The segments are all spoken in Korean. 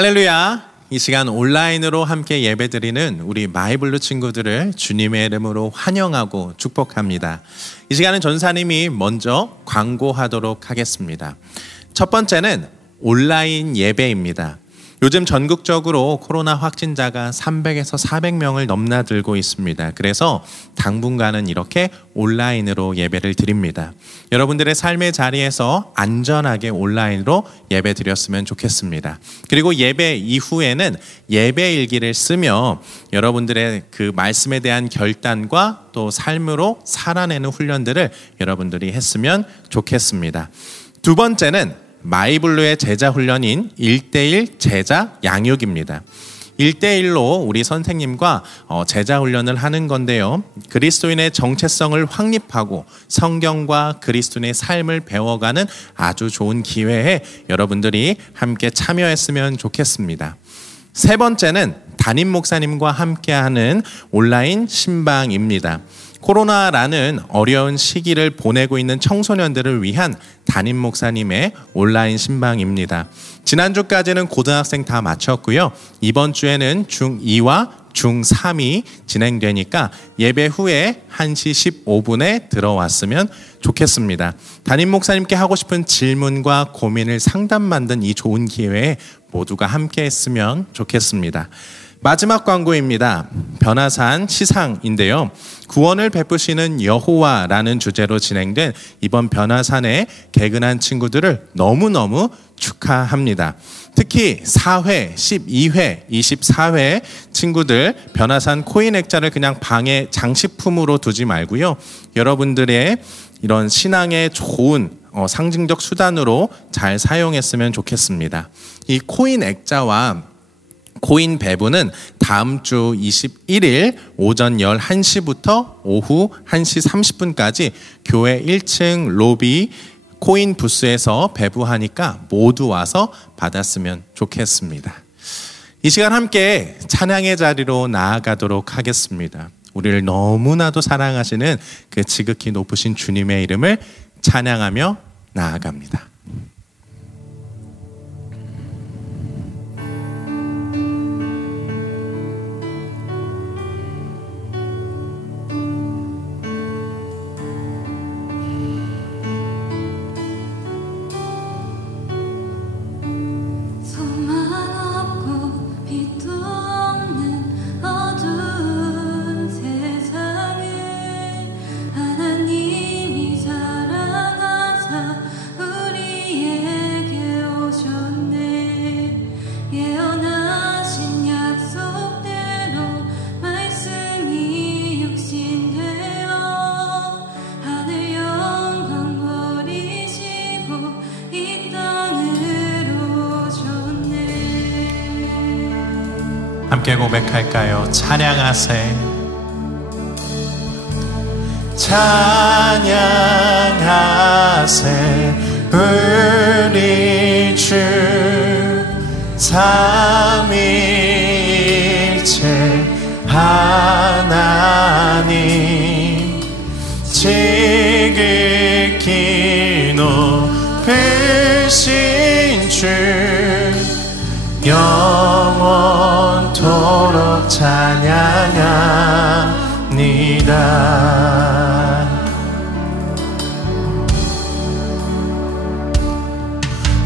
할렐루야! 이 시간 온라인으로 함께 예배드리는 우리 마이블루 친구들을 주님의 이름으로 환영하고 축복합니다. 이 시간은 전사님이 먼저 광고하도록 하겠습니다. 첫 번째는 온라인 예배입니다. 요즘 전국적으로 코로나 확진자가 300에서 400명을 넘나들고 있습니다. 그래서 당분간은 이렇게 온라인으로 예배를 드립니다. 여러분들의 삶의 자리에서 안전하게 온라인으로 예배 드렸으면 좋겠습니다. 그리고 예배 이후에는 예배 일기를 쓰며 여러분들의 그 말씀에 대한 결단과 또 삶으로 살아내는 훈련들을 여러분들이 했으면 좋겠습니다. 두 번째는 마이블루의 제자 훈련인 1:1 제자 양육입니다. 1:1로 우리 선생님과 제자 훈련을 하는 건데요. 그리스도인의 정체성을 확립하고 성경과 그리스도인의 삶을 배워가는 아주 좋은 기회에 여러분들이 함께 참여했으면 좋겠습니다. 세 번째는 담임 목사님과 함께하는 온라인 신방입니다. 코로나라는 어려운 시기를 보내고 있는 청소년들을 위한 담임 목사님의 온라인 신방입니다. 지난주까지는 고등학생 다 마쳤고요. 이번 주에는 중2와 중3이 진행되니까 예배 후에 1시 15분에 들어왔으면 좋겠습니다. 담임 목사님께 하고 싶은 질문과 고민을 상담 만든 이 좋은 기회에 모두가 함께 했으면 좋겠습니다. 마지막 광고입니다. 변화산 시상인데요. 구원을 베푸시는 여호와라는 주제로 진행된 이번 변화산에 개근한 친구들을 너무너무 축하합니다. 특히 4회, 12회, 24회 친구들 변화산 코인 액자를 그냥 방에 장식품으로 두지 말고요. 여러분들의 이런 신앙의 좋은 상징적 수단으로 잘 사용했으면 좋겠습니다. 이 코인 액자와 코인 배분은 다음 주 21일 오전 11시부터 오후 1시 30분까지 교회 1층 로비 코인 부스에서 배부하니까 모두 와서 받았으면 좋겠습니다. 이 시간 함께 찬양의 자리로 나아가도록 하겠습니다. 우리를 너무나도 사랑하시는 그 지극히 높으신 주님의 이름을 찬양하며 나아갑니다. 함께 고백할까요? 찬양하세 찬양하세 우리 주 삼위일체 하나님 지극히 높으신 주 영원토록 찬양합니다.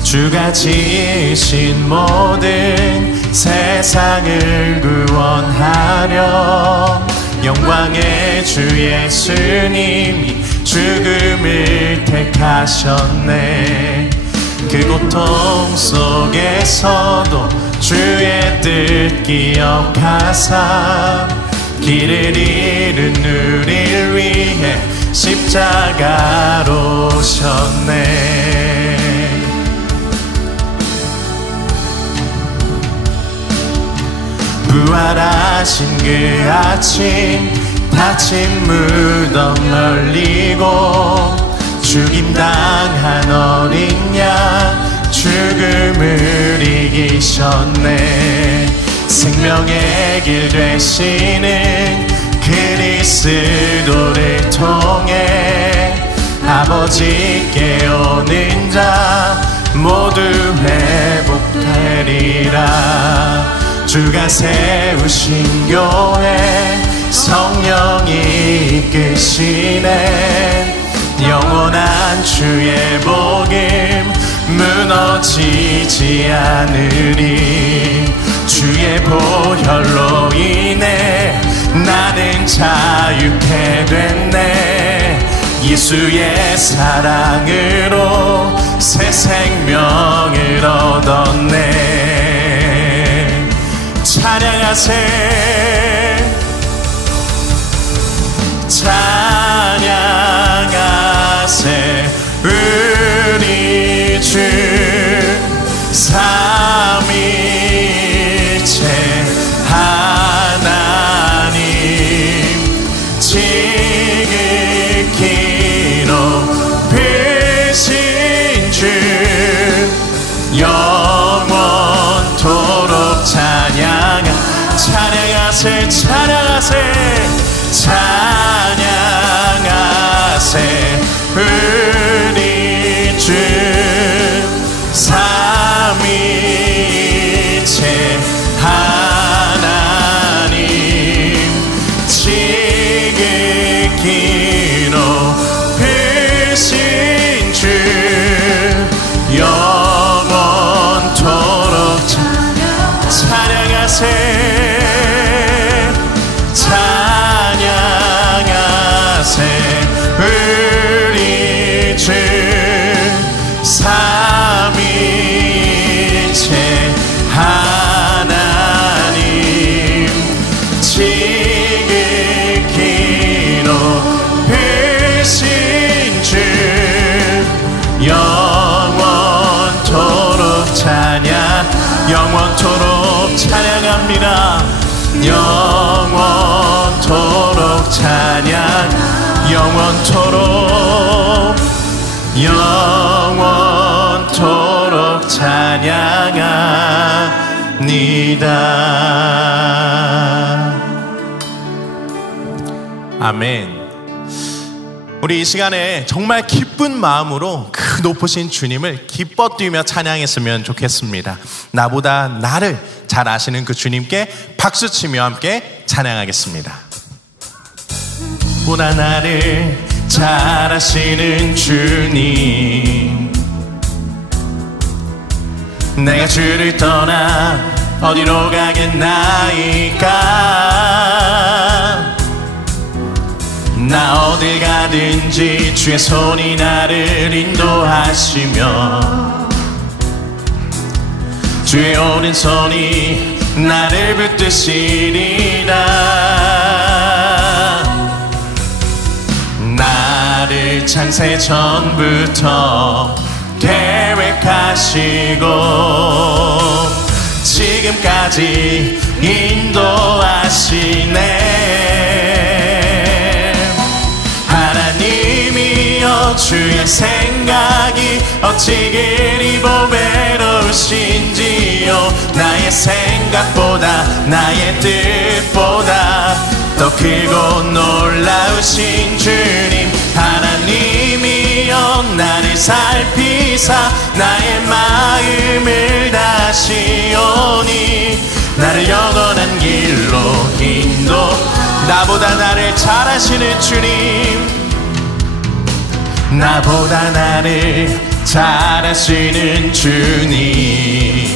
주가 지으신 모든 세상을 구원하려 영광의 주 예수님이 죽음을 택하셨네. 그 고통 속에서도 주의 뜻 기억하사 길을 잃은 우리를 위해 십자가로 오셨네. 부활하신 그 아침 다친 무덤 널리고 죽임당한 어린 양 죽음을 이기셨네. 생명의 길 되시는 그리스도를 통해 아버지께 오는 자 모두 회복되리라. 주가 세우신 교회 성령이 이끄시네. 영원한 주의 복음 무너지지 않으리. 주의 보혈로 인해 나는 자유케 됐네. 예수의 사랑으로 새 생명을 얻었네. 찬양하세 찬양하세 우리 주 삼위일체 하나님 지극히 높으신 주 영원토록 찬양하세 찬양하세 찬양하세 우리 주 삼위일체 하나님 지극히 높으신 주 영원토록 찬양하세 찬양하세 우리 주 삼위일체 하나님 지극히 높으신 주 영원토록 영원토록 찬양합니다. 영원토록 찬양 영원토록 찬양합니다. 아멘. 우리 이 시간에 정말 기쁜 마음으로 그 높으신 주님을 기뻐 뛰며 찬양했으면 좋겠습니다. 나보다 나를 잘 아시는 그 주님께 박수치며 함께 찬양하겠습니다. 보다 나를 잘 아시는 주님, 내가 주를 떠나 어디로 가겠나이까. 나 어딜 가든지 주의 손이 나를 인도하시며 주의 오른손이 나를 붙드시리라. 나를 창세 전부터 계획하시고 지금까지 인도하시네. 하나님이여 주의 생각이 어찌 그리 보배로우신지요. 나의 생각보다 나의 뜻보다 더 크고 놀라우신 주님. 하나님이여 나를 살피사 나의 마음을 다시오니 나를 영원한 길로 인도. 나보다 나를 잘 아시는 주님, 나보다 나를 잘 아시는 주님,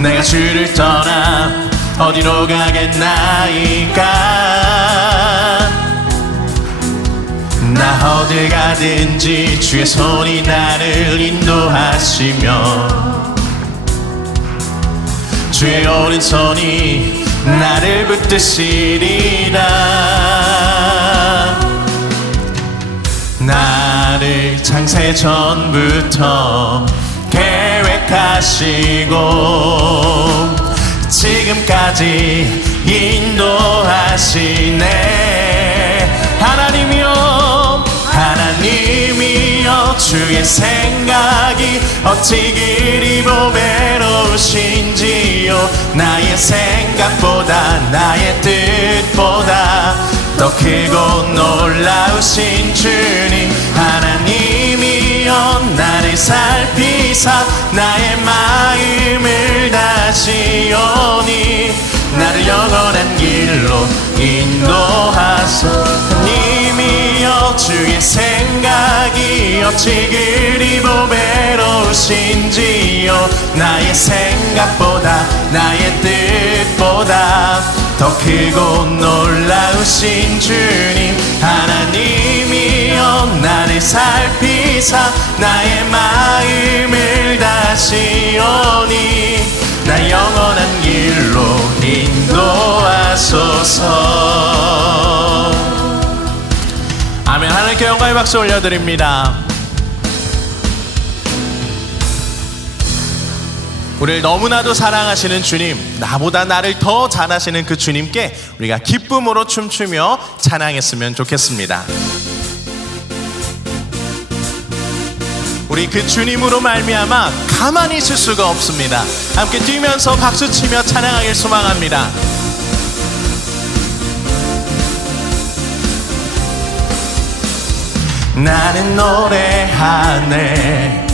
내가 주를 떠나 어디로 가겠나이까. 나 어딜 가든지 주의 손이 나를 인도하시며 주의 오른손이 나를 붙드시리라. 나를 창세 전부터 계획하시고 지금까지 인도하시네. 하나님이여 하나님이여 주의 생각이 어찌 그리 보배로우신지요. 나의 생각보다 나의 뜻보다 더 크고 놀라우신 주님. 하나님이여 살피사 나의 마음을 다시오니 나를 영원한 길로 인도하소. 하나님이여 주의 생각이 어찌 그리 보배로우신지요. 나의 생각보다 나의 뜻보다 더 크고 놀라우신 주님. 하나님이여 나를 살피사 나의 마음을 다시오니 나 영원한 길로 인도하소서. 아멘. 하나님께 영광의 박수 올려드립니다. 우리를 너무나도 사랑하시는 주님, 나보다 나를 더 잘하시는 그 주님께 우리가 기쁨으로 춤추며 찬양했으면 좋겠습니다. 우리 그 주님으로 말미암아 가만히 있을 수가 없습니다. 함께 뛰면서 박수치며 찬양하길 소망합니다. 나는 노래하네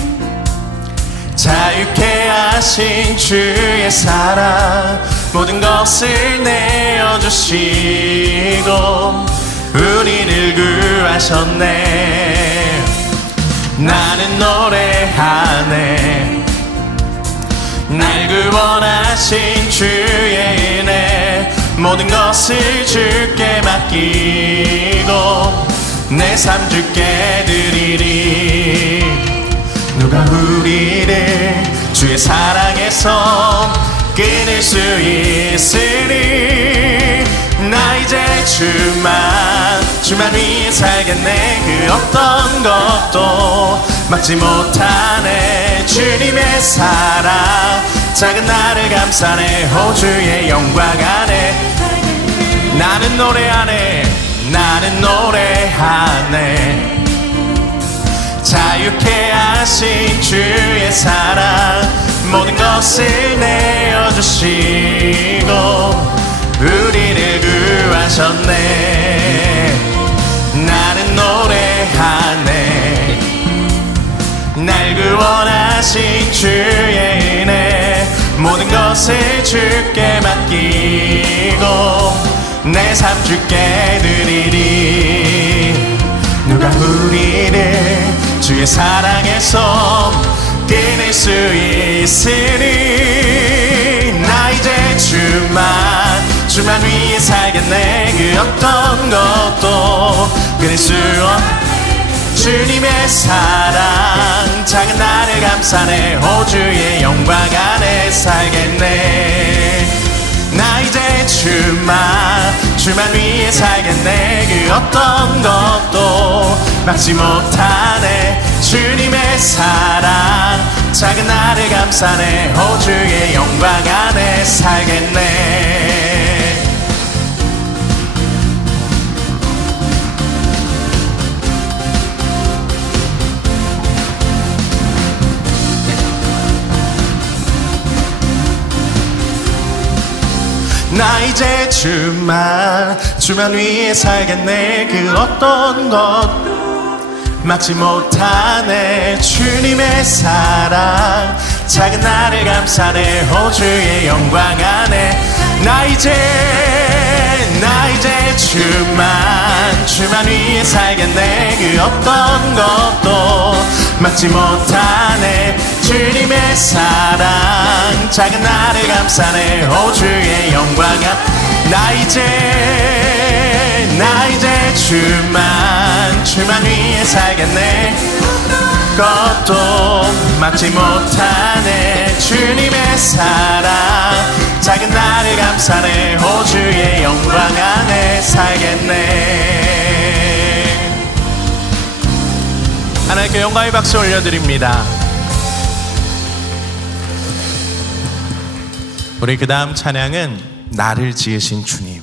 자유케 하신 주의 사랑. 모든 것을 내어주시고 우리를 구하셨네. 나는 노래하네 날 구원하신 주의 은혜. 모든 것을 주께 맡기고 내 삶 주께 드리리. 누가 우리를 주의 사랑에서 끊을 수 있으리. 나 이제 주만 위해 살겠네. 그 어떤 것도 막지 못하네. 주님의 사랑 작은 나를 감싸네. 호주의 영광 안에 나는 노래하네. 나는 노래하네 자유케 하신 주의 사랑. 모든 것을 내어주시고 우리를 구하셨네. 나는 노래하네 날 구원하신 주의 은혜. 모든 것을 주께 맡기고 내 삶 주께 드리리. 누가 우리를 주의 사랑에서 끊을 수 있으리. 나 이제 주만 위해 살겠네. 그 어떤 것도 끊을 수 없네. 주님의 사랑 작은 나를 감싸네. 호주의 영광 안에 살겠네. 나 이제 주만 위해 살겠네. 그 어떤 것도 막지 못하네. 주님의 사랑 작은 나를 감싸네. 호주의 영광 안에 살겠네. 나 이제 주만 위해 살겠네. 그 어떤 것도 막지 못하네. 주님의 사랑 작은 나를 감싸네. 호주의 영광 안에 나 이제 주만 위해 살겠네. 그 어떤 것도 막지 못하네. 주님의 사랑 작은 나를 감싸네. 호주의 영광 안에 나 이제 주만 위해 살겠네. 것도 막지 못하네. 주님의 사랑 작은 나를 감싸네. 호주의 영광 안에 살겠네. 하나님께 영광의 박수 올려드립니다. 우리 그 다음 찬양은 나를 지으신 주님,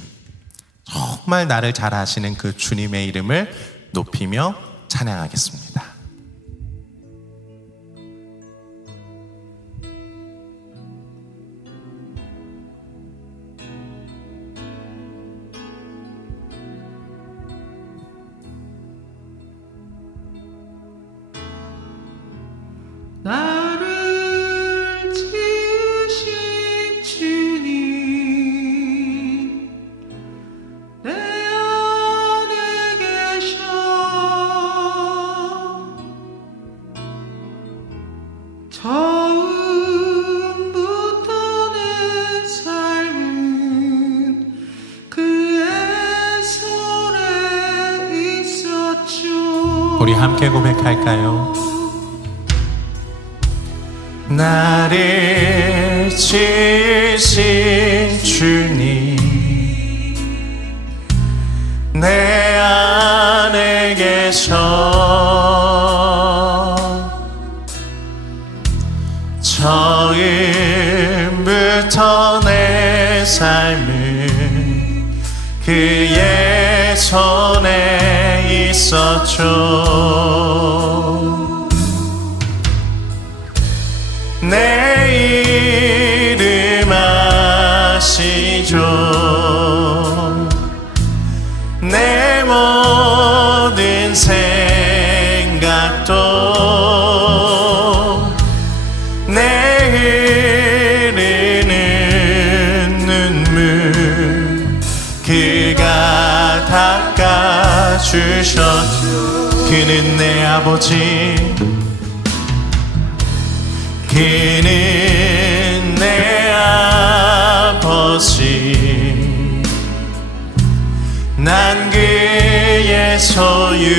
정말 나를 잘 아시는 그 주님의 이름을 높이며 찬양하겠습니다. 우리 함께 고백할까요? 나를 지으신 주님, 내 안에 계셔 처음부터 내 삶은 그의 손에 있었죠. 내 이름 아시죠. 내 모든 생각도 내 흐르는 눈물 그가 닦아주셨죠. 그는 내 아버지, 그는 내 아버지, 난 그의 소유.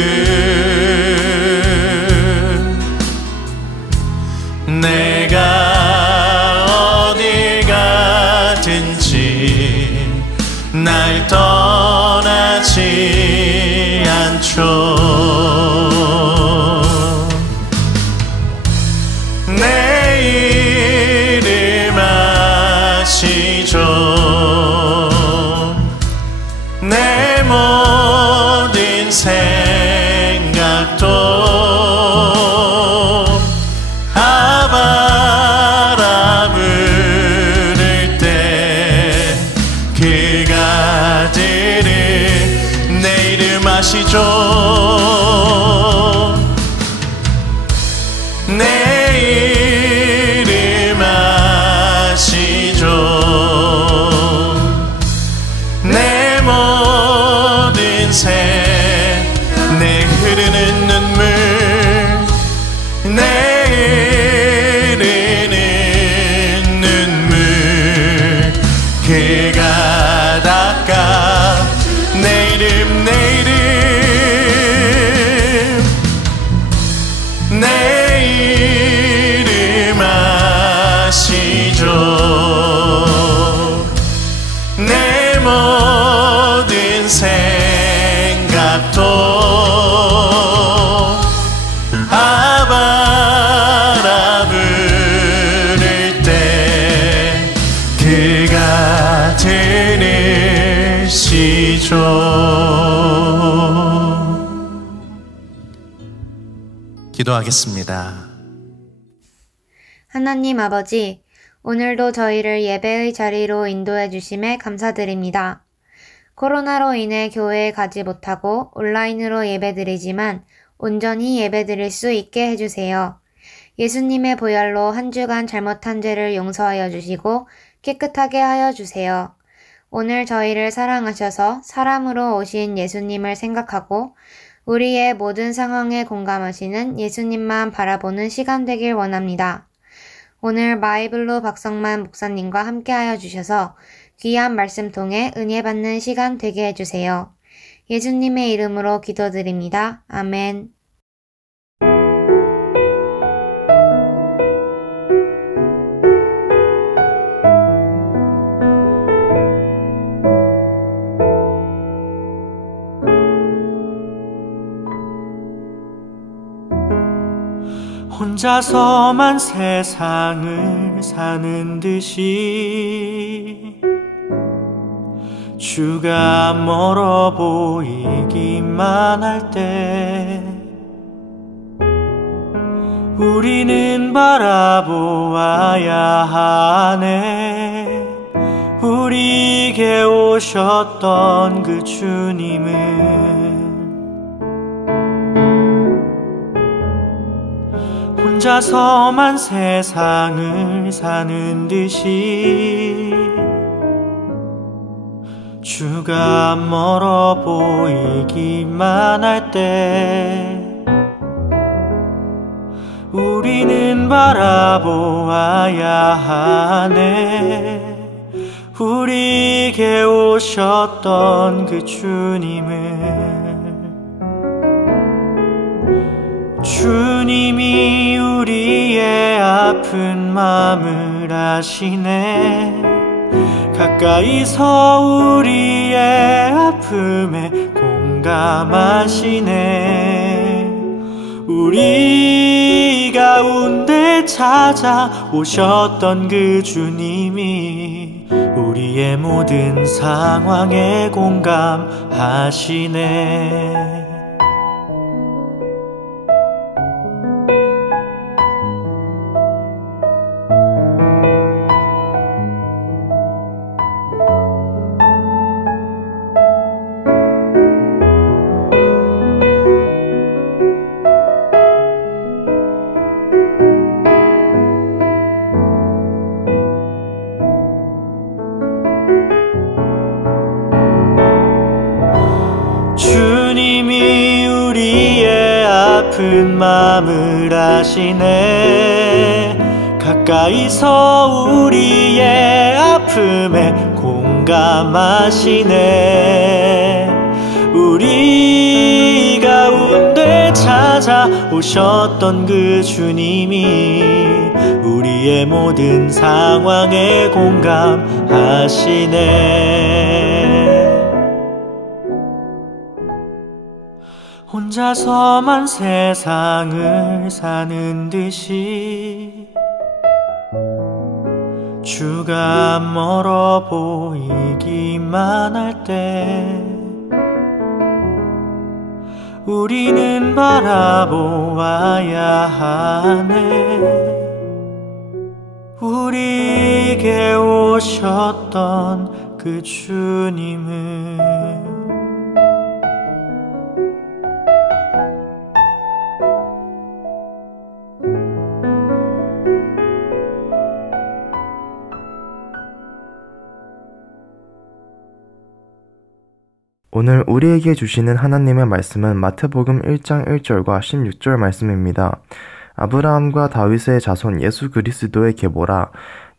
내가 어딜 가든지 날 떠나지 않죠. 내 이름 아시죠. 내 모든 생각도 아바라 부를 때 그가 들은 내 이름 아시죠. 내 이름 아시죠. 내 모든 내 흐르는 눈물, 내 흐르는 눈물 그가 닦아. 내 이름, 내 이름, 내 이름 아시죠. 내 모든 생각도 아바라 부를 때 그가 들으시죠. 기도하겠습니다. 하나님 아버지, 오늘도 저희를 예배의 자리로 인도해 주심에 감사드립니다. 코로나로 인해 교회에 가지 못하고 온라인으로 예배드리지만 온전히 예배드릴 수 있게 해주세요. 예수님의 보혈로 한 주간 잘못한 죄를 용서하여 주시고 깨끗하게 하여 주세요. 오늘 저희를 사랑하셔서 사람으로 오신 예수님을 생각하고 우리의 모든 상황에 공감하시는 예수님만 바라보는 시간 되길 원합니다. 오늘 마이블로 박성만 목사님과 함께하여 주셔서 귀한 말씀 통해 은혜 받는 시간 되게 해주세요. 예수님의 이름으로 기도드립니다. 아멘. 혼자서만 세상을 사는 듯이 주가 멀어 보이기만 할 때 우리는 바라보아야 하네. 우리에게 오셨던 그 주님은 혼자서만 세상을 사는 듯이 주가 멀어 보이기만 할 때 우리는 바라보아야 하네. 우리에게 오셨던 그 주님을 주님이 우리의 아픈 마음을 아시네. 가까이서 우리의 아픔에 공감하시네. 우리 가운데 찾아오셨던 그 주님이 우리의 모든 상황에 공감하시네. 주님이 우리의 아픈 마음을 아시네. 가까이서 우리의 아픔에 공감하시네. 우리 가운데 찾아오셨던 그 주님이 우리의 모든 상황에 공감하시네. 혼자서만 세상을 사는 듯이 주가 멀어 보이기만 할 때 우리는 바라보아야 하네. 우리에게 오셨던 그 주님을. 오늘 우리에게 주시는 하나님의 말씀은 마태복음 1장 1절과 16절 말씀입니다. 아브라함과 다윗의 자손 예수 그리스도의 계보라.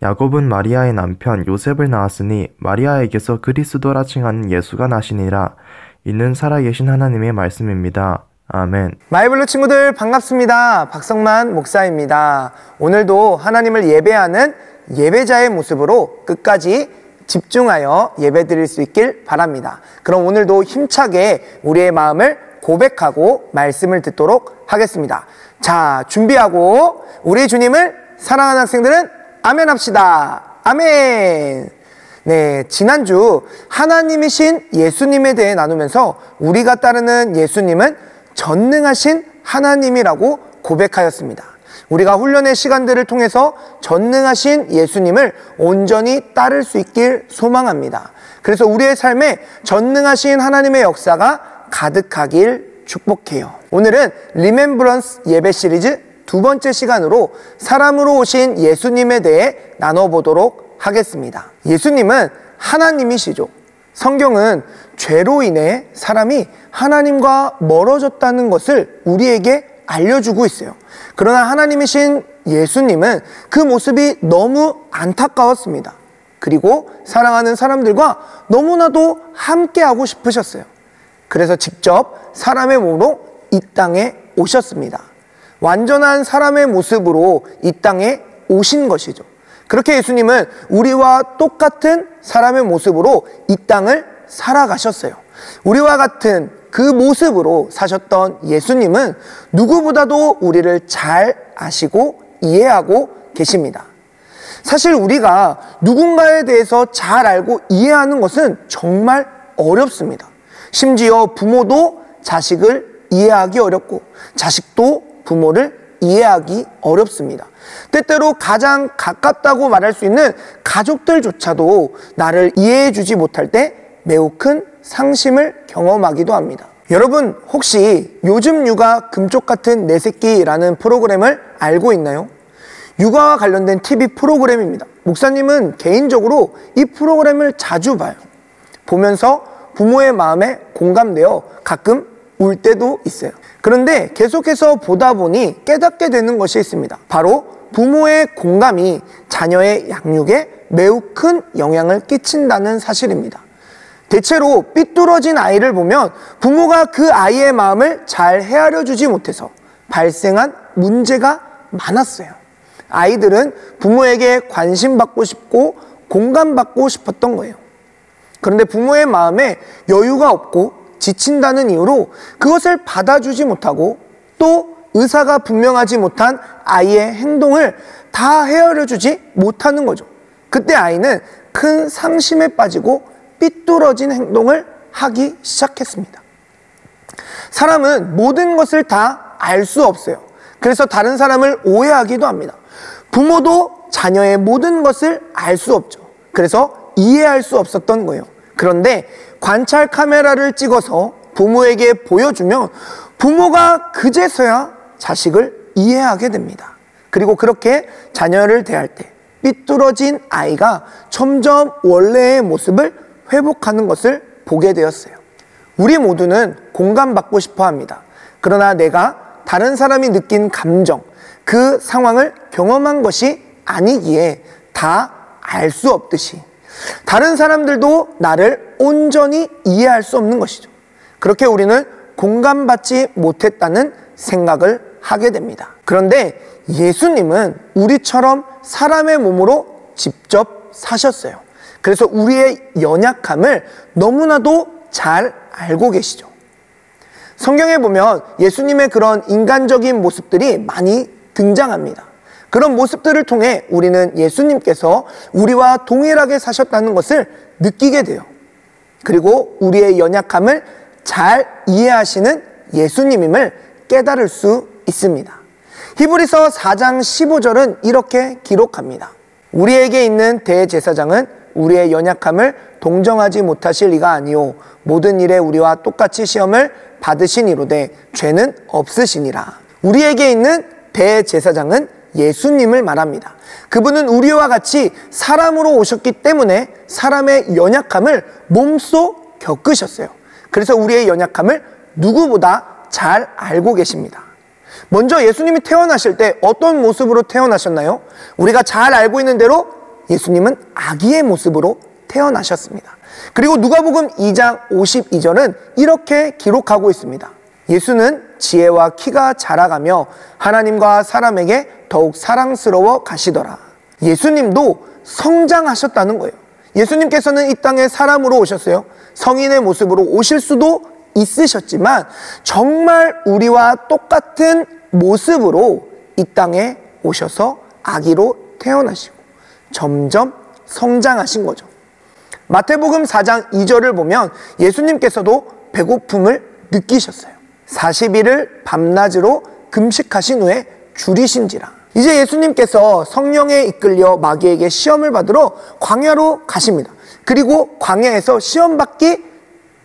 야곱은 마리아의 남편 요셉을 낳았으니 마리아에게서 그리스도라 칭하는 예수가 나시니라. 이는 살아계신 하나님의 말씀입니다. 아멘. 마이블루 친구들 반갑습니다. 박성만 목사입니다. 오늘도 하나님을 예배하는 예배자의 모습으로 끝까지 집중하여 예배드릴 수 있길 바랍니다. 그럼 오늘도 힘차게 우리의 마음을 고백하고 말씀을 듣도록 하겠습니다. 자, 준비하고 우리 주님을 사랑하는 학생들은 아멘 합시다. 아멘. 네, 지난주 하나님이신 예수님에 대해 나누면서 우리가 따르는 예수님은 전능하신 하나님이라고 고백하였습니다. 우리가 훈련의 시간들을 통해서 전능하신 예수님을 온전히 따를 수 있길 소망합니다. 그래서 우리의 삶에 전능하신 하나님의 역사가 가득하길 축복해요. 오늘은 리멤브런스 예배 시리즈 두 번째 시간으로 사람으로 오신 예수님에 대해 나눠보도록 하겠습니다. 예수님은 하나님이시죠. 성경은 죄로 인해 사람이 하나님과 멀어졌다는 것을 우리에게 알려주고 있어요. 그러나 하나님이신 예수님은 그 모습이 너무 안타까웠습니다. 그리고 사랑하는 사람들과 너무나도 함께하고 싶으셨어요. 그래서 직접 사람의 몸으로 이 땅에 오셨습니다. 완전한 사람의 모습으로 이 땅에 오신 것이죠. 그렇게 예수님은 우리와 똑같은 사람의 모습으로 이 땅을 살아가셨어요. 우리와 같은 그 모습으로 사셨던 예수님은 누구보다도 우리를 잘 아시고 이해하고 계십니다. 사실 우리가 누군가에 대해서 잘 알고 이해하는 것은 정말 어렵습니다. 심지어 부모도 자식을 이해하기 어렵고 자식도 부모를 이해하기 어렵습니다. 때때로 가장 가깝다고 말할 수 있는 가족들조차도 나를 이해해 주지 못할 때 매우 큰 상심을 경험하기도 합니다. 여러분 혹시 요즘 육아 금쪽 같은 내 새끼라는 프로그램을 알고 있나요? 육아와 관련된 TV 프로그램입니다. 목사님은 개인적으로 이 프로그램을 자주 봐요. 보면서 부모의 마음에 공감되어 가끔 울 때도 있어요. 그런데 계속해서 보다 보니 깨닫게 되는 것이 있습니다. 바로 부모의 공감이 자녀의 양육에 매우 큰 영향을 끼친다는 사실입니다. 대체로 삐뚤어진 아이를 보면 부모가 그 아이의 마음을 잘 헤아려 주지 못해서 발생한 문제가 많았어요. 아이들은 부모에게 관심받고 싶고 공감받고 싶었던 거예요. 그런데 부모의 마음에 여유가 없고 지친다는 이유로 그것을 받아주지 못하고 또 의사가 분명하지 못한 아이의 행동을 다 헤아려주지 못하는 거죠. 그때 아이는 큰 상심에 빠지고 삐뚤어진 행동을 하기 시작했습니다. 사람은 모든 것을 다 알 수 없어요. 그래서 다른 사람을 오해하기도 합니다. 부모도 자녀의 모든 것을 알 수 없죠. 그래서 이해할 수 없었던 거예요. 그런데 관찰 카메라를 찍어서 부모에게 보여주면 부모가 그제서야 자식을 이해하게 됩니다. 그리고 그렇게 자녀를 대할 때 삐뚤어진 아이가 점점 원래의 모습을 회복하는 것을 보게 되었어요. 우리 모두는 공감받고 싶어 합니다. 그러나 내가 다른 사람이 느낀 감정, 그 상황을 경험한 것이 아니기에 다 알 수 없듯이 다른 사람들도 나를 온전히 이해할 수 없는 것이죠. 그렇게 우리는 공감받지 못했다는 생각을 하게 됩니다. 그런데 예수님은 우리처럼 사람의 몸으로 직접 사셨어요. 그래서 우리의 연약함을 너무나도 잘 알고 계시죠. 성경에 보면 예수님의 그런 인간적인 모습들이 많이 등장합니다. 그런 모습들을 통해 우리는 예수님께서 우리와 동일하게 사셨다는 것을 느끼게 돼요. 그리고 우리의 연약함을 잘 이해하시는 예수님임을 깨달을 수 있습니다. 히브리서 4장 15절은 이렇게 기록합니다. 우리에게 있는 대제사장은 우리의 연약함을 동정하지 못하실 이가 아니요 모든 일에 우리와 똑같이 시험을 받으시니로되 죄는 없으시니라. 우리에게 있는 대제사장은 예수님을 말합니다. 그분은 우리와 같이 사람으로 오셨기 때문에 사람의 연약함을 몸소 겪으셨어요. 그래서 우리의 연약함을 누구보다 잘 알고 계십니다. 먼저 예수님이 태어나실 때 어떤 모습으로 태어나셨나요? 우리가 잘 알고 있는 대로 예수님은 아기의 모습으로 태어나셨습니다. 그리고 누가복음 2장 52절은 이렇게 기록하고 있습니다. 예수는 지혜와 키가 자라가며 하나님과 사람에게 더욱 사랑스러워 가시더라. 예수님도 성장하셨다는 거예요. 예수님께서는 이 땅에 사람으로 오셨어요. 성인의 모습으로 오실 수도 있으셨지만 정말 우리와 똑같은 모습으로 이 땅에 오셔서 아기로 태어나시고 점점 성장하신 거죠. 마태복음 4장 2절을 보면 예수님께서도 배고픔을 느끼셨어요. 40일을 밤낮으로 금식하신 후에 줄이신지라. 이제 예수님께서 성령에 이끌려 마귀에게 시험을 받으러 광야로 가십니다. 그리고 광야에서 시험 받기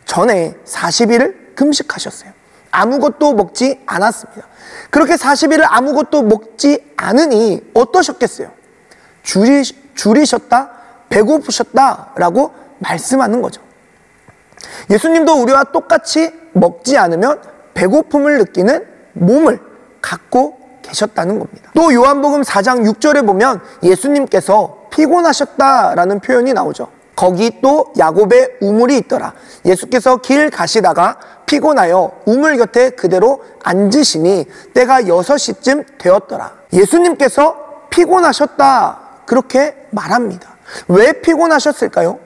전에 40일을 금식하셨어요. 아무것도 먹지 않았습니다. 그렇게 40일을 아무것도 먹지 않으니 어떠셨겠어요? 줄이셨다, 배고프셨다 라고 말씀하는 거죠. 예수님도 우리와 똑같이 먹지 않으면 배고픔을 느끼는 몸을 갖고 계셨다는 겁니다. 또 요한복음 4장 6절에 보면 예수님께서 피곤하셨다라는 표현이 나오죠. 거기 또 야곱의 우물이 있더라. 예수께서 길 가시다가 피곤하여 우물 곁에 그대로 앉으시니 때가 6시쯤 되었더라. 예수님께서 피곤하셨다 그렇게 말합니다. 왜 피곤하셨을까요?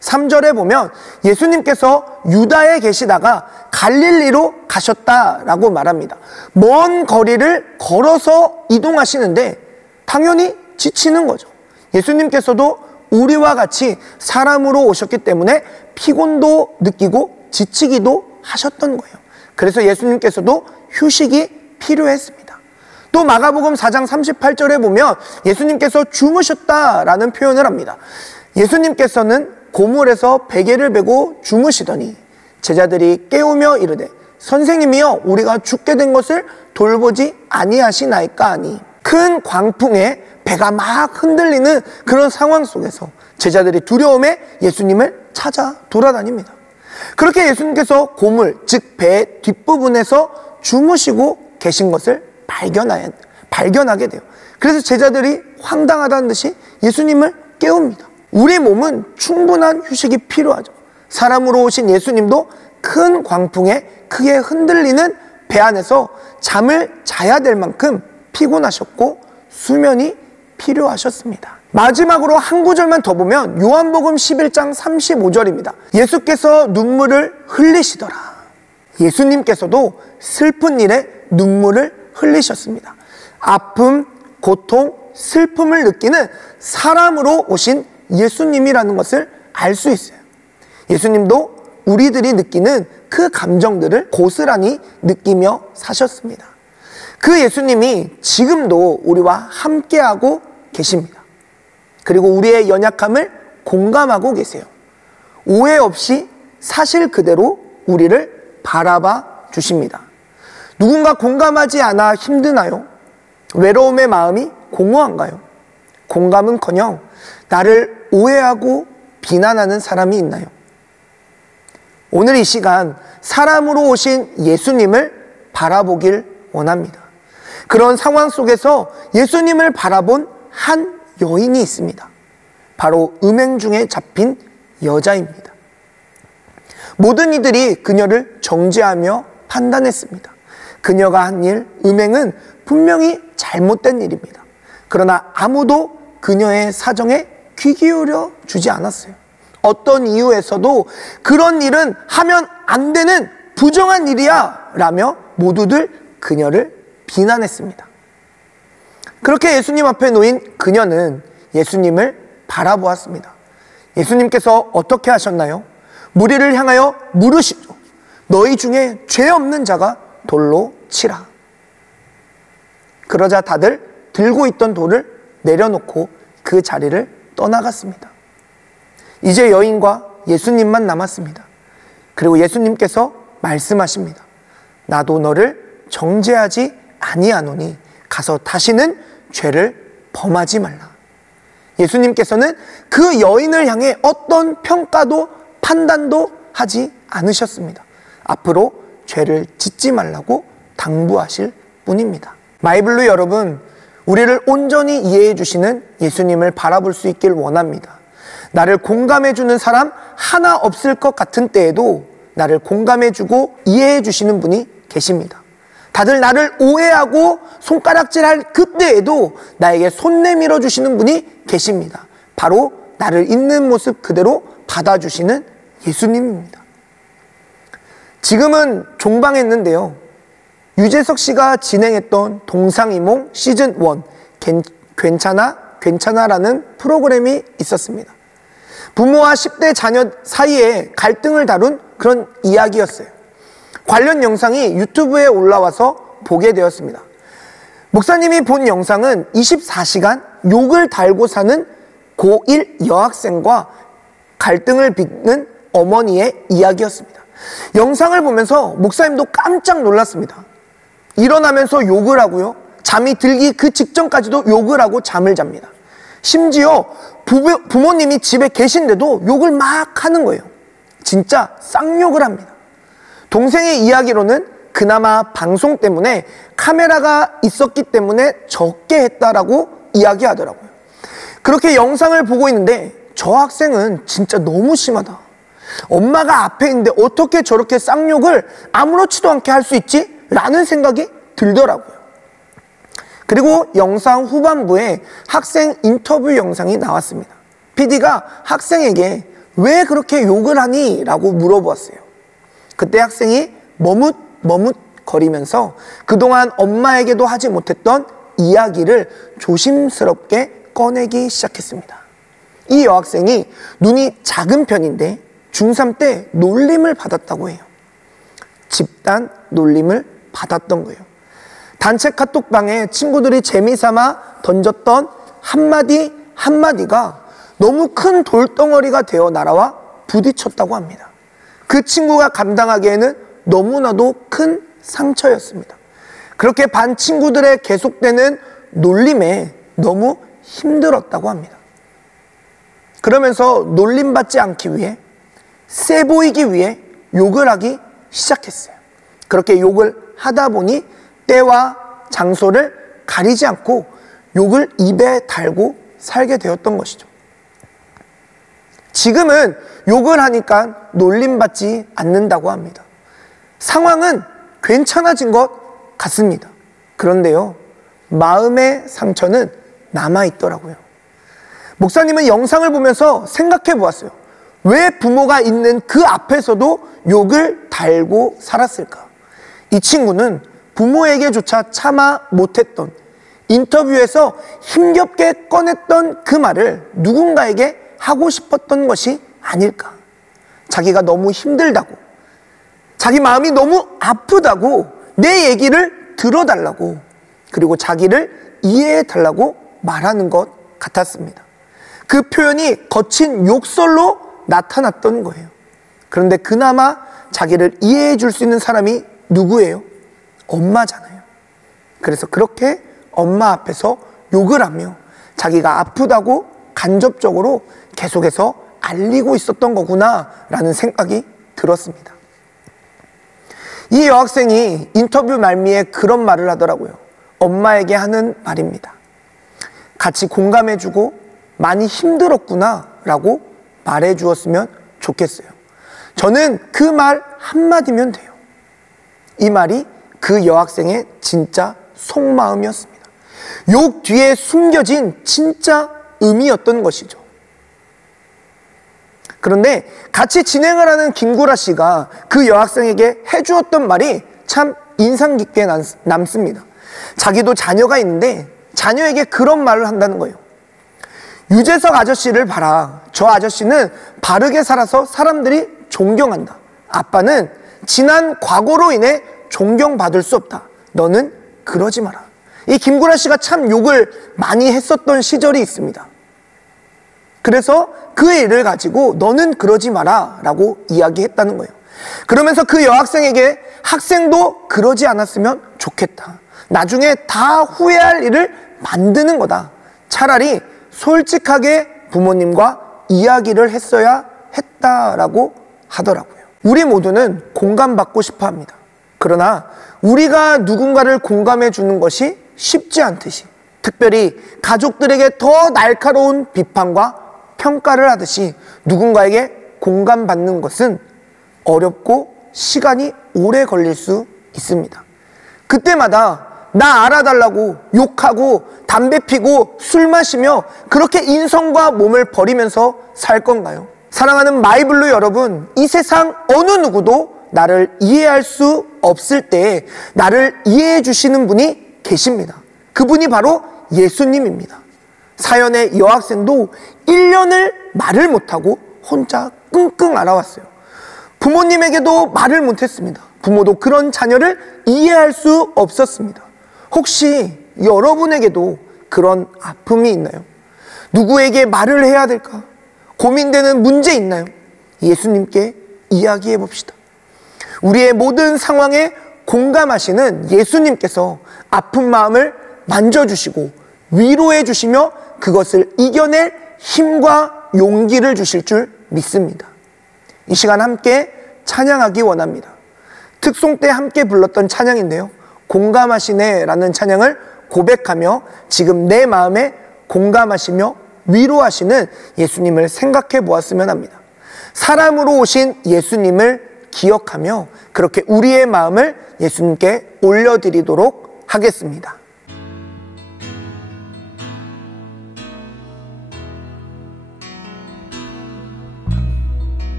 3절에 보면 예수님께서 유다에 계시다가 갈릴리로 가셨다라고 말합니다. 먼 거리를 걸어서 이동하시는데 당연히 지치는 거죠. 예수님께서도 우리와 같이 사람으로 오셨기 때문에 피곤도 느끼고 지치기도 하셨던 거예요. 그래서 예수님께서도 휴식이 필요했습니다. 또 마가복음 4장 38절에 보면 예수님께서 주무셨다라는 표현을 합니다. 예수님께서는 고물에서 베개를 베고 주무시더니 제자들이 깨우며 이르되 선생님이여 우리가 죽게 된 것을 돌보지 아니하시나이까 하니 큰 광풍에 배가 막 흔들리는 그런 상황 속에서 제자들이 두려움에 예수님을 찾아 돌아다닙니다. 그렇게 예수님께서 고물 즉 배 뒷부분에서 주무시고 계신 것을 발견하게 돼요. 그래서 제자들이 황당하다는 듯이 예수님을 깨웁니다. 우리 몸은 충분한 휴식이 필요하죠. 사람으로 오신 예수님도 큰 광풍에 크게 흔들리는 배 안에서 잠을 자야 될 만큼 피곤하셨고 수면이 필요하셨습니다. 마지막으로 한 구절만 더 보면 요한복음 11장 35절입니다. 예수께서 눈물을 흘리시더라. 예수님께서도 슬픈 일에 눈물을 흘리셨습니다. 아픔, 고통, 슬픔을 느끼는 사람으로 오신 예수님이라는 것을 알 수 있어요. 예수님도 우리들이 느끼는 그 감정들을 고스란히 느끼며 사셨습니다. 그 예수님이 지금도 우리와 함께하고 계십니다. 그리고 우리의 연약함을 공감하고 계세요. 오해 없이 사실 그대로 우리를 바라봐 주십니다. 누군가 공감하지 않아 힘드나요? 외로움의 마음이 공허한가요? 공감은커녕 나를 오해하고 비난하는 사람이 있나요? 오늘 이 시간 사람으로 오신 예수님을 바라보길 원합니다. 그런 상황 속에서 예수님을 바라본 한 여인이 있습니다. 바로 음행 중에 잡힌 여자입니다. 모든 이들이 그녀를 정죄하며 판단했습니다. 그녀가 한 일, 음행은 분명히 잘못된 일입니다. 그러나 아무도 그녀의 사정에 귀 기울여 주지 않았어요. 어떤 이유에서도 그런 일은 하면 안 되는 부정한 일이야 라며 모두들 그녀를 비난했습니다. 그렇게 예수님 앞에 놓인 그녀는 예수님을 바라보았습니다. 예수님께서 어떻게 하셨나요? 무리를 향하여 물으시죠. 너희 중에 죄 없는 자가 돌로 치라. 그러자 다들 들고 있던 돌을 내려놓고 그 자리를 떠나갔습니다. 이제 여인과 예수님만 남았습니다. 그리고 예수님께서 말씀하십니다. 나도 너를 정죄하지 아니하노니 가서 다시는 죄를 범하지 말라. 예수님께서는 그 여인을 향해 어떤 평가도 판단도 하지 않으셨습니다. 앞으로 죄를 짓지 말라고 당부하실 뿐입니다. 마이블루 여러분, 우리를 온전히 이해해 주시는 예수님을 바라볼 수 있길 원합니다. 나를 공감해 주는 사람 하나 없을 것 같은 때에도 나를 공감해 주고 이해해 주시는 분이 계십니다. 다들 나를 오해하고 손가락질할 그때에도 나에게 손 내밀어 주시는 분이 계십니다. 바로 나를 있는 모습 그대로 받아주시는 예수님입니다. 지금은 종방했는데요, 유재석 씨가 진행했던 동상이몽 시즌 1 괜찮아라는 프로그램이 있었습니다. 부모와 10대 자녀 사이에 갈등을 다룬 그런 이야기였어요. 관련 영상이 유튜브에 올라와서 보게 되었습니다. 목사님이 본 영상은 24시간 욕을 달고 사는 고1 여학생과 갈등을 빚는 어머니의 이야기였습니다. 영상을 보면서 목사님도 깜짝 놀랐습니다. 일어나면서 욕을 하고요, 잠이 들기 그 직전까지도 욕을 하고 잠을 잡니다. 심지어 부모님이 집에 계신데도 욕을 막 하는 거예요. 진짜 쌍욕을 합니다. 동생의 이야기로는 그나마 방송 때문에 카메라가 있었기 때문에 적게 했다라고 이야기하더라고요. 그렇게 영상을 보고 있는데 저 학생은 진짜 너무 심하다. 엄마가 앞에 있는데 어떻게 저렇게 쌍욕을 아무렇지도 않게 할 수 있지? 라는 생각이 들더라고요. 그리고 영상 후반부에 학생 인터뷰 영상이 나왔습니다. PD가 학생에게 왜 그렇게 욕을 하니? 라고 물어보았어요. 그때 학생이 머뭇거리면서 그동안 엄마에게도 하지 못했던 이야기를 조심스럽게 꺼내기 시작했습니다. 이 여학생이 눈이 작은 편인데 중3 때 놀림을 받았다고 해요. 집단 놀림을 받았던 거예요. 단체 카톡방에 친구들이 재미삼아 던졌던 한마디 한마디가 너무 큰 돌덩어리가 되어 날아와 부딪혔다고 합니다. 그 친구가 감당하기에는 너무나도 큰 상처였습니다. 그렇게 반 친구들의 계속되는 놀림에 너무 힘들었다고 합니다. 그러면서 놀림받지 않기 위해, 세 보이기 위해 욕을 하기 시작했어요. 그렇게 욕을 하다 보니 때와 장소를 가리지 않고 욕을 입에 달고 살게 되었던 것이죠. 지금은 욕을 하니까 놀림받지 않는다고 합니다. 상황은 괜찮아진 것 같습니다. 그런데요, 마음의 상처는 남아있더라고요. 목사님은 영상을 보면서 생각해 보았어요. 왜 부모가 있는 그 앞에서도 욕을 달고 살았을까? 이 친구는 부모에게조차 참아 못했던, 인터뷰에서 힘겹게 꺼냈던 그 말을 누군가에게 하고 싶었던 것이 아닐까? 자기가 너무 힘들다고, 자기 마음이 너무 아프다고 내 얘기를 들어달라고, 그리고 자기를 이해해달라고 말하는 것 같았습니다. 그 표현이 거친 욕설로 나타났던 거예요. 그런데 그나마 자기를 이해해 줄 수 있는 사람이 누구예요? 엄마잖아요. 그래서 그렇게 엄마 앞에서 욕을 하며 자기가 아프다고 간접적으로 계속해서 알리고 있었던 거구나 라는 생각이 들었습니다. 이 여학생이 인터뷰 말미에 그런 말을 하더라고요. 엄마에게 하는 말입니다. 같이 공감해주고 많이 힘들었구나 라고 말해 주었으면 좋겠어요. 저는 그 말 한마디면 돼요. 이 말이 그 여학생의 진짜 속마음이었습니다. 욕 뒤에 숨겨진 진짜 의미였던 것이죠. 그런데 같이 진행을 하는 김구라 씨가 그 여학생에게 해주었던 말이 참 인상 깊게 남습니다. 자기도 자녀가 있는데 자녀에게 그런 말을 한다는 거예요. 유재석 아저씨를 봐라. 저 아저씨는 바르게 살아서 사람들이 존경한다. 아빠는 지난 과거로 인해 존경받을 수 없다. 너는 그러지 마라. 이 김구라 씨가 참 욕을 많이 했었던 시절이 있습니다. 그래서 그 일을 가지고 너는 그러지 마라 라고 이야기했다는 거예요. 그러면서 그 여학생에게 학생도 그러지 않았으면 좋겠다. 나중에 다 후회할 일을 만드는 거다. 차라리 솔직하게 부모님과 이야기를 했어야 했다라고 하더라고요. 우리 모두는 공감받고 싶어 합니다. 그러나 우리가 누군가를 공감해 주는 것이 쉽지 않듯이, 특별히 가족들에게 더 날카로운 비판과 평가를 하듯이 누군가에게 공감받는 것은 어렵고 시간이 오래 걸릴 수 있습니다. 그때마다 나 알아달라고 욕하고 담배 피고 술 마시며 그렇게 인성과 몸을 버리면서 살 건가요? 사랑하는 마이블루 여러분, 이 세상 어느 누구도 나를 이해할 수 없을 때에 나를 이해해 주시는 분이 계십니다. 그분이 바로 예수님입니다. 사연의 여학생도 1년을 말을 못하고 혼자 끙끙 앓아왔어요. 부모님에게도 말을 못했습니다. 부모도 그런 자녀를 이해할 수 없었습니다. 혹시 여러분에게도 그런 아픔이 있나요? 누구에게 말을 해야 될까? 고민되는 문제 있나요? 예수님께 이야기해 봅시다. 우리의 모든 상황에 공감하시는 예수님께서 아픈 마음을 만져주시고 위로해 주시며 그것을 이겨낼 힘과 용기를 주실 줄 믿습니다. 이 시간 함께 찬양하기 원합니다. 특송 때 함께 불렀던 찬양인데요, 공감하시네 라는 찬양을 고백하며 지금 내 마음에 공감하시며 위로하시는 예수님을 생각해 보았으면 합니다. 사람으로 오신 예수님을 기억하며 그렇게 우리의 마음을 예수님께 올려드리도록 하겠습니다.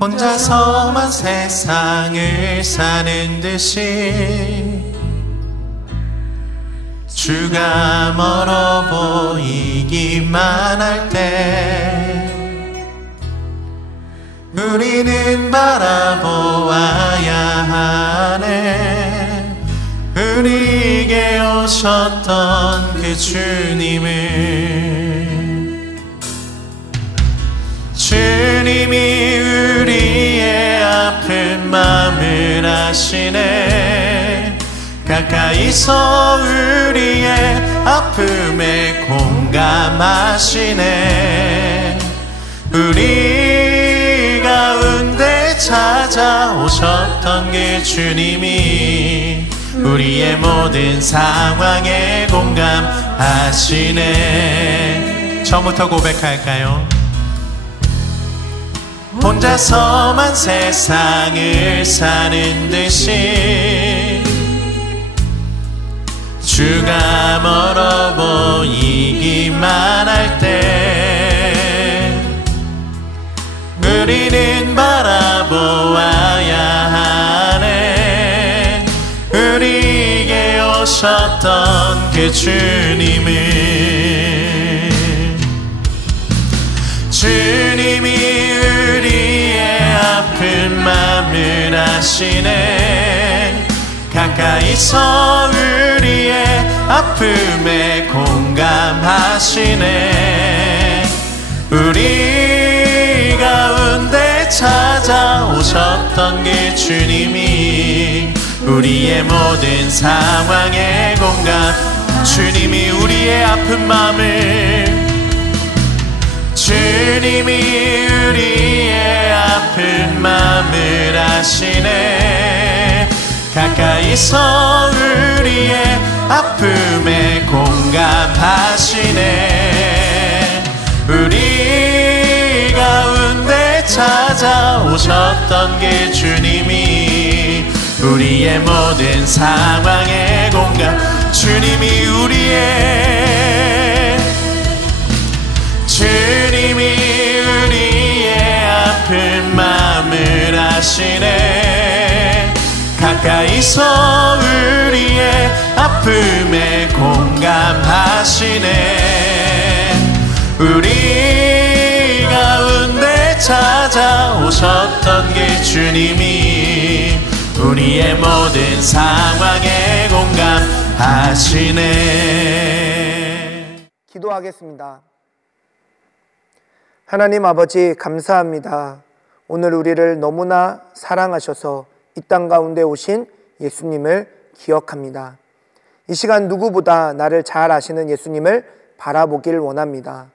혼자서만 세상을 사는 듯이 주가 멀어 보이기만 할 때 우리는 바라보아야 하네. 우리에게 오셨던 그 주님이 우리의 아픈 마음을 아시네. 가까이서 우리의 아픔에 공감하시네. 우리 가운데 찾아오셨던 그 주님이 우리의 모든 상황에 공감하시네. 처음부터 고백할까요? 혼자서만 세상을 사는 듯이 주가 멀어 보이기만 할 때 우리는 바라보아야 하네. 우리에게 오셨던 그 주님을. 주님이 우리의 아픈 마음을 아시네. 가까이서 우리의 아픔에 공감하시네. 우리 가운데 찾아오셨던 그 주님이 우리의 모든 상황에 공감. 주님이 우리의 아픈 마음을, 주님이 우리의 아픈 마음을 아시네. 가까이서 우리의 아픔에 공감하시네. 우리 가운데 찾아오셨던 그 주님이 우리의 모든 상황에 공감. 주님이 우리의 아픈 마음을 아시네. 가까이서 우리의 아픔에 공감하시네. 우리 가운데 찾아오셨던 그 주님이 우리의 모든 상황에 공감하시네. 기도하겠습니다. 하나님 아버지, 감사합니다. 오늘 우리를 너무나 사랑하셔서 이 땅 가운데 오신 예수님을 기억합니다. 이 시간 누구보다 나를 잘 아시는 예수님을 바라보길 원합니다.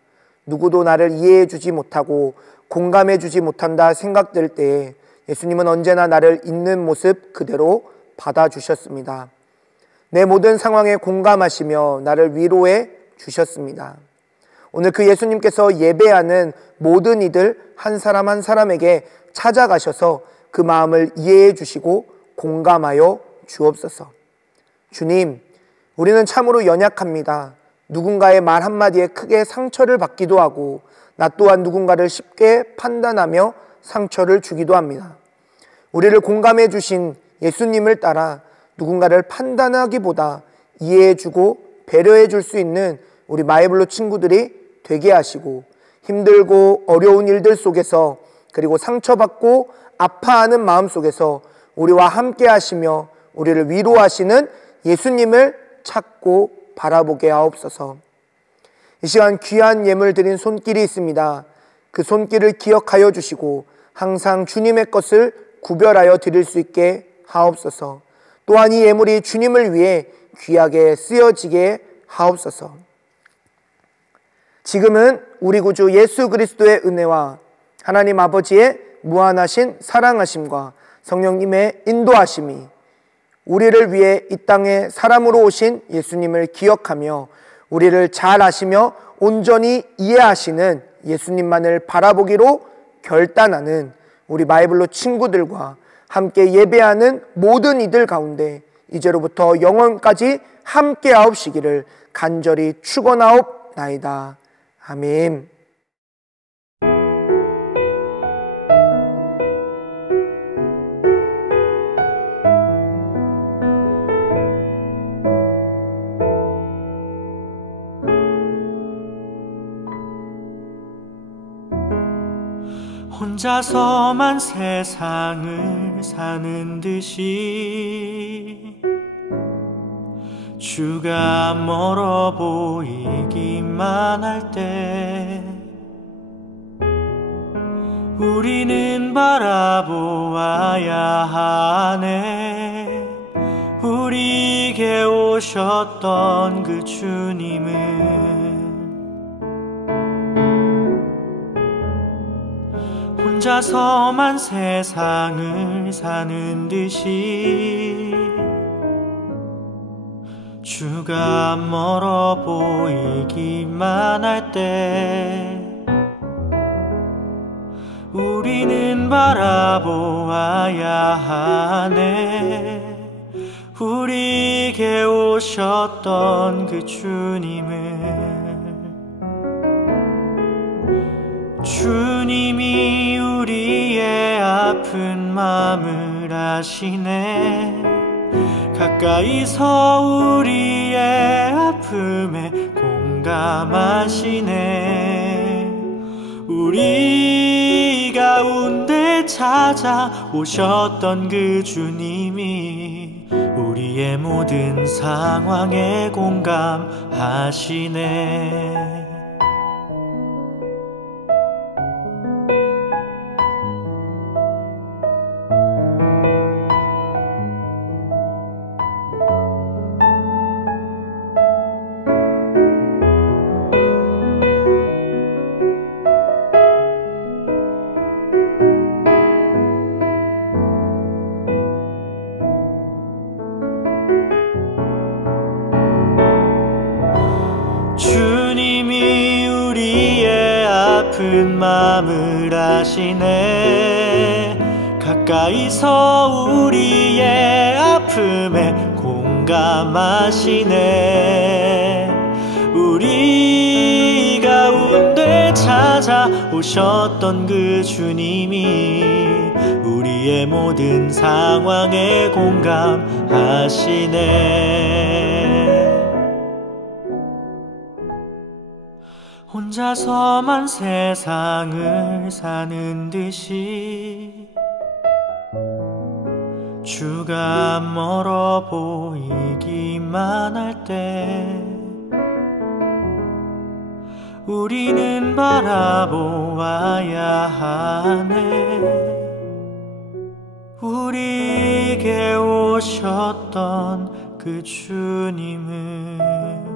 누구도 나를 이해해 주지 못하고 공감해 주지 못한다 생각될 때에 예수님은 언제나 나를 있는 모습 그대로 받아주셨습니다. 내 모든 상황에 공감하시며 나를 위로해 주셨습니다. 오늘 그 예수님께서 예배하는 모든 이들 한 사람 한 사람에게 찾아가셔서 그 마음을 이해해 주시고 공감하여 주옵소서. 주님, 우리는 참으로 연약합니다. 누군가의 말 한마디에 크게 상처를 받기도 하고 나 또한 누군가를 쉽게 판단하며 상처를 주기도 합니다. 우리를 공감해 주신 예수님을 따라 누군가를 판단하기보다 이해해 주고 배려해 줄 수 있는 우리 마이블로 친구들이 되게 하시고, 힘들고 어려운 일들 속에서 그리고 상처받고 아파하는 마음 속에서 우리와 함께 하시며 우리를 위로하시는 예수님을 찾고 바라보게 하옵소서. 이 시간 귀한 예물 드린 손길이 있습니다. 그 손길을 기억하여 주시고 항상 주님의 것을 구별하여 드릴 수 있게 하옵소서. 또한 이 예물이 주님을 위해 귀하게 쓰여지게 하옵소서. 지금은 우리 구주 예수 그리스도의 은혜와 하나님 아버지의 무한하신 사랑하심과 성령님의 인도하심이 우리를 위해 이 땅에 사람으로 오신 예수님을 기억하며 우리를 잘 아시며 온전히 이해하시는 예수님만을 바라보기로 결단하는 우리 마이블로 친구들과 함께 예배하는 모든 이들 가운데 이제로부터 영원까지 함께 하옵시기를 간절히 축원하옵나이다. 아멘. 혼자서만 세상을 사는 듯이 주가 멀어 보이기만 할 때 우리는 바라보아야 하네. 우리에게 오셨던 그 주님은 혼자서만 세상을 사는 듯이 주가 멀어 보이기만 할 때 우리는 우리는 바라보아야 하네. 우리에게 오셨던 그 주님이 우리의 아픈 마음을 아시네. 가까이서 우리의 아픔에 공감하시네. 우리 가운데 찾아오셨던 그 주님이 우리의 모든 상황에 공감하시네. 주님이 우리의 아픈 마음을 아시네. 가까이서 우리의 아픔에 공감하시네. 우리 가운데 찾아오셨던 그 주님이 우리의 모든 상황에 공감하시네. 혼자서만 세상을 사는 듯이 주가 멀어 보이기만 할 때 우리는 바라보아야 하네. 우리에게 오셨던 그 주님을.